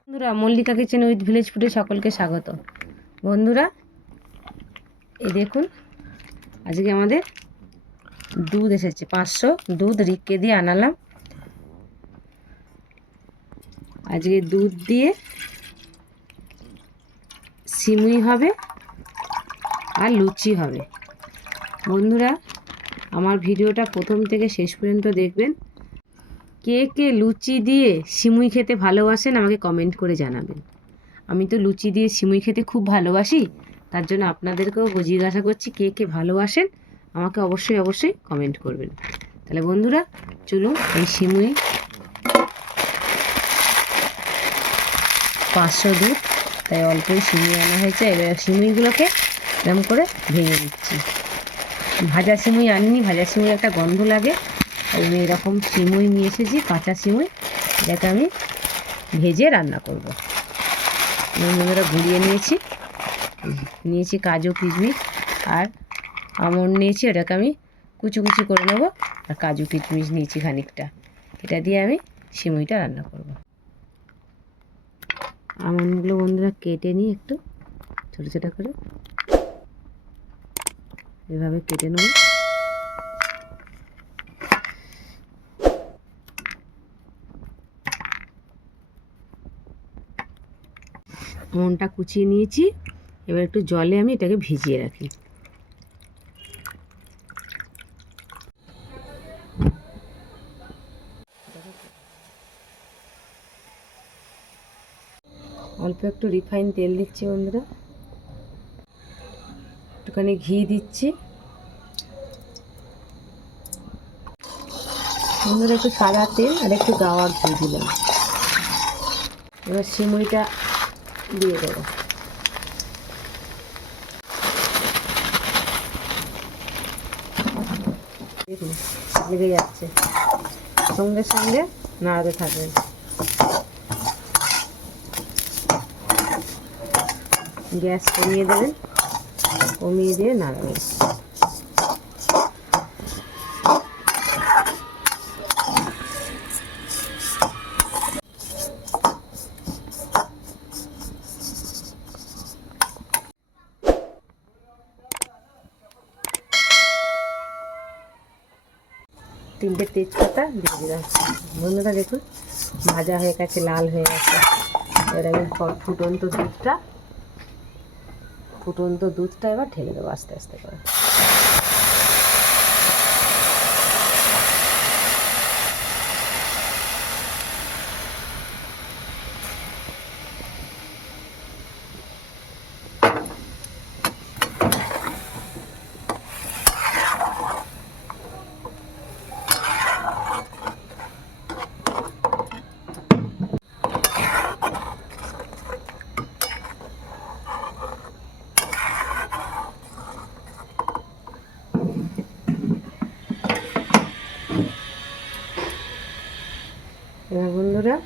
বন্ধুরা, Mallika kitchen with village ফুডে সকলকে স্বাগত। বন্ধুরা, এই দেখুন, আজকে আমাদের দুধ এসেছে 500 দুধ রিককে দিয়ে আনালাম। আজকে দুধ দিয়ে সিমুই হবে আর লুচি হবে। বন্ধুরা, আমার ভিডিওটা প্রথম থেকে শেষ পর্যন্ত দেখবেন। কে কে লুচি দিয়ে সিমুই খেতে ভালোবাসেন আমাকে কমেন্ট করে জানাবেন। আমি তো লুচি দিয়ে সিমুই খেতে খুব ভালোবাসি, তার জন্য আপনাদেরকেও জিজ্ঞাসা করছি কে কে ভালোবাসেন আমাকে অবশ্যই কমেন্ট করবেন। তাহলে বন্ধুরা, চলুন এই সিমুই 500 দুধ, তাই অল্পই সিমুই আনা হয়েছে। এবার সিমুইগুলোকে এরকম করে ভেঙে দিচ্ছি। ভাজা সিমুই আনিনি, ভাজা সিমুই একটা গন্ধ লাগে, আমি এরকম সিমুই নিয়ে এসেছি, কাঁচা সিমুই, এটাকে আমি ভেজে রান্না করব। বন্ধুরা, গুঁড়িয়ে নিয়েছি কাজু কিশমিশ আর আমন্ড নিয়েছি, ওটাকে আমি কুচি কুচি করে নেব। আর কাজু কিশমিশ নিয়েছি খানিকটা, এটা দিয়ে আমি সিমুইটা রান্না করব। আমন্ডগুলো বন্ধুরা কেটে নিই, একটু ছোটো ছোটো করে এভাবে কেটে নেব। আমন্ডটা কুচিয়ে নিয়েছি, এবার একটু জলে আমি এটাকে ভিজিয়ে রাখি। অল্প একটু রিফাইন তেল দিচ্ছি বন্ধুরা, একটুখানি ঘি দিচ্ছি বন্ধুরা, একটু সাদা তেল আর একটু গাওয়ার ঘি দিলাম। এবার সিমুইটা দিয়ে দেবো। দেখুন লেগে যাচ্ছে, সঙ্গে সঙ্গে নাড়াতে থাকবেন। গ্যাস কমিয়ে দেবেন, কমিয়ে দিয়ে নাড়াবেন। তিনটে তেজপাতা দিয়ে দিলাম। বন্ধুরা দেখুন, ভাজা হয়ে গেছে, লাল হয়ে গেছে। এবার আমি ফুটন্ত দুধটা এবার ঢেলে দেবো আস্তে আস্তে করে। এবার বন্ধুরা,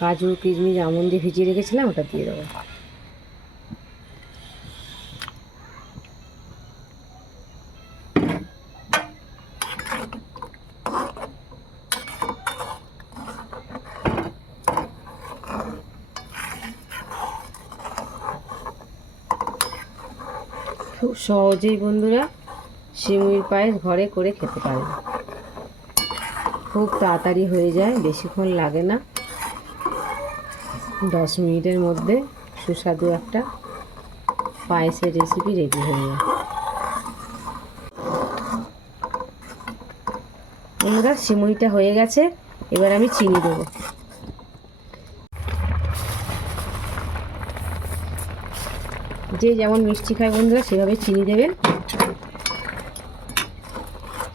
কাজু কিশমিশ আমন্ড দিয়ে ভিজিয়ে রেখেছিলাম, ওটা দিয়ে দেবো। খুব সহজেই বন্ধুরা সিমুইর পায়েস ঘরে করে খেতে পারেন। খুব তাড়াতাড়ি হয়ে যায়, বেশিক্ষণ লাগে না, 10 মিনিটের মধ্যে সুস্বাদু একটা পায়েসের রেসিপি রেডি হয়ে যায়। বন্ধুরা, সিমুইটা হয়ে গেছে, এবার আমি চিনি দেবো। যে যেমন মিষ্টি খায় বন্ধুরা সেভাবে চিনি দেবেন।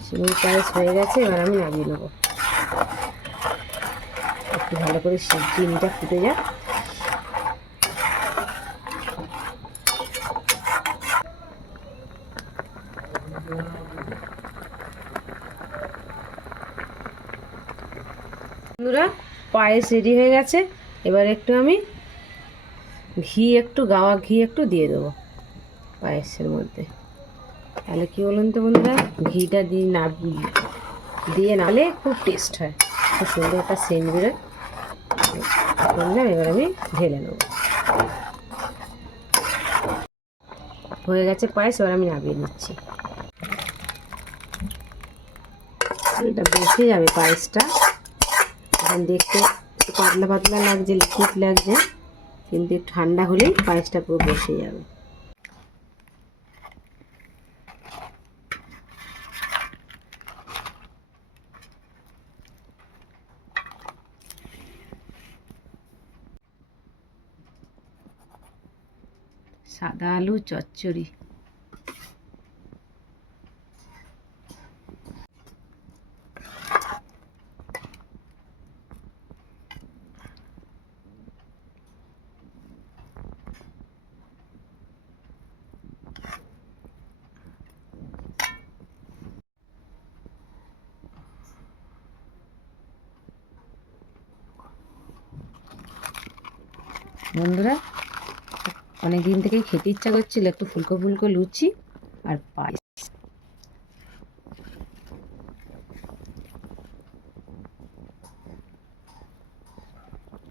সিমুই পায়েস হয়ে গেছে, এবার আমি নামিয়ে নেবো। একটু ভালো করে চিনিটা ফুটে যাক। বন্ধুরা, পায়েস রেডি হয়ে গেছে। এবার একটু আমি গাওয়া ঘি একটু দিয়ে দেবো পায়েসের মধ্যে। তাহলে কী বলুন তো বন্ধুরা, ঘিটা দিয়ে নালে খুব টেস্ট হয়, খুব সুন্দর একটা সেন্ট বেরোয়। বললাম এবার আমি ঢেলে নেব। হয়ে গেছে পায়েস, এবার আমি নামিয়ে নিচ্ছি। এটা বেশি যাবে পায়েসটা, এখন দেখতে একটু পাতলা পাতলা লাগছে, লিকুইড লাগছে, কিন্তু ঠান্ডা হলেই পায়েসটা পুরো বসে যাবে। সাদা আলু চচ্চড়ি। বন্ধুরা, অনেক দিন থেকেই খেতে ইচ্ছা করছিল একটু ফুলকো ফুলকো লুচি আর পায়েস।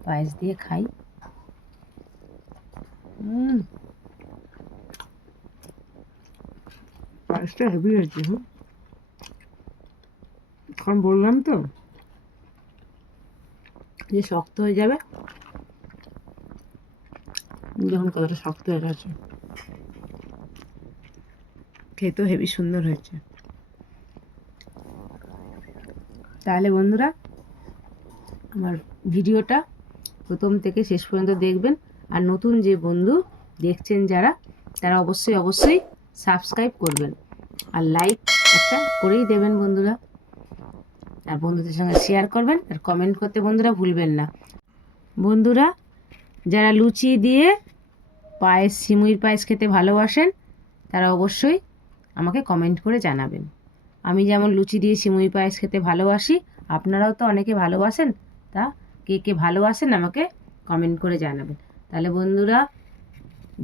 পায়েস দিয়ে খাই। পায়েসটা হেভি হয়েছে। এখন বললাম তো যে শক্ত হয়ে যাবে, যখন কতটা শক্ত হয়ে গেছে, খেতেও হেভি সুন্দর হয়েছে। তাহলে বন্ধুরা, আমার ভিডিওটা প্রথম থেকে শেষ পর্যন্ত দেখবেন। আর নতুন যে বন্ধু দেখছেন যারা, তারা অবশ্যই অবশ্যই সাবস্ক্রাইব করবেন, আর লাইক একটা করেই দেবেন বন্ধুরা, আর বন্ধুদের সঙ্গে শেয়ার করবেন, আর কমেন্ট করতে বন্ধুরা ভুলবেন না। বন্ধুরা, যারা লুচি দিয়ে পায়েস, সিমুইর পায়েস খেতে ভালোবাসেন, তারা অবশ্যই আমাকে কমেন্ট করে জানাবেন। আমি যেমন লুচি দিয়ে সিমুই পায়েস খেতে ভালোবাসি, আপনারাও তো অনেকে ভালোবাসেন, তা কে কে ভালোবাসেন আমাকে কমেন্ট করে জানাবেন। তাহলে বন্ধুরা,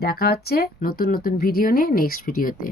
দেখা হচ্ছে নতুন নতুন ভিডিও নিয়ে নেক্সট ভিডিওতে।